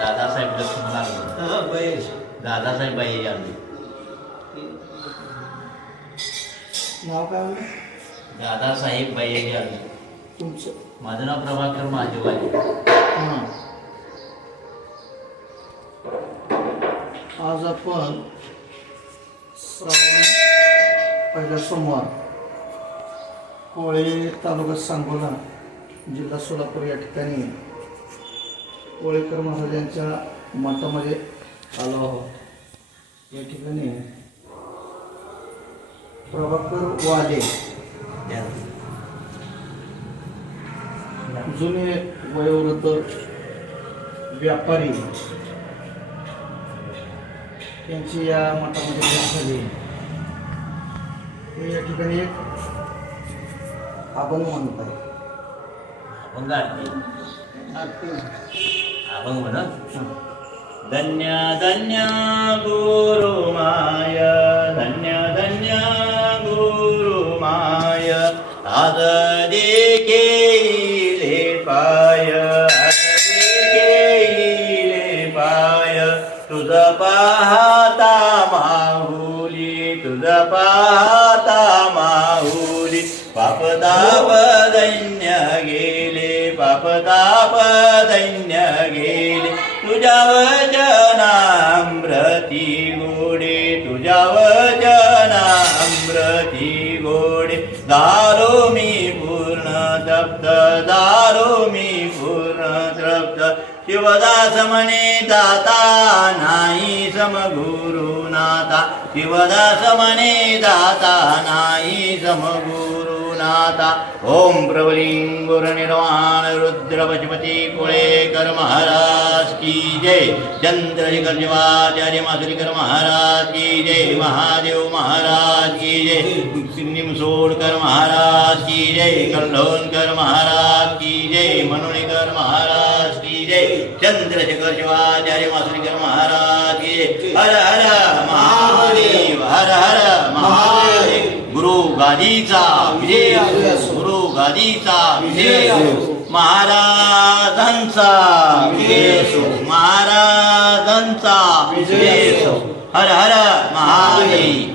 दादासाहेब लक्ष्मण दादासाहेब बाई आले. नाव काय म्हणलं दादासाहेब बाई आले. तुमचं? माझं नाव प्रभाकर महादेवाले. हां. आज आपण श्रावण पहिला सोमवार कोळे तालुका सांगोला जिल्हा सोलापूर या ठिकाणी कोळेकर महाराजांच्या मठामध्ये आलो आहोत. या ठिकाणी प्रभाकर वाले जुने वयोवृद्ध व्यापारी त्यांची या मठामध्ये भेट झाली. हे या ठिकाणी एक अभंग म्हणत आहे. अभंग म्हणत धन्य धन्य गुरुमाय धन्य धन्य गुरुमाय आज देखेले पाय आज देखेले पाय तुझ पाहता माहुली तुझ पाहता माहुली पापताप दैन्य गेले पापताप दैन्य गेले तुझ्या वचनामृती गोडे तुझ्या वचनामृती गोडे दारो मी पूर्ण तप्त दारो मी पूर्ण तप्त शिवदास म्हणे दाता नाही समगुरुनाथा शिवदास म्हणे दाता नाही समगुरुनाथा. ओम प्रबलिंग गुरुनिर्वाण रुद्र पशुपती कोळेकर महाराज की जय. चंद्रशेखर शिवाचार्य मासुरीकर महाराज की जय. महादेव महाराज की जय. निमसोडकर महाराज की जय. कल्लोणकर महाराज की जय. मनोणीकर महाराज की जय. चंद्रशेखर शिवाचार्य मासुरीकर महाराज की जय. हर हर महादेव हर हर महादेव. गुरु गादीचा विजय गुरु गादीचा विजय महाराजांचा विजय महाराजांचा विजय. हर हर महादेव.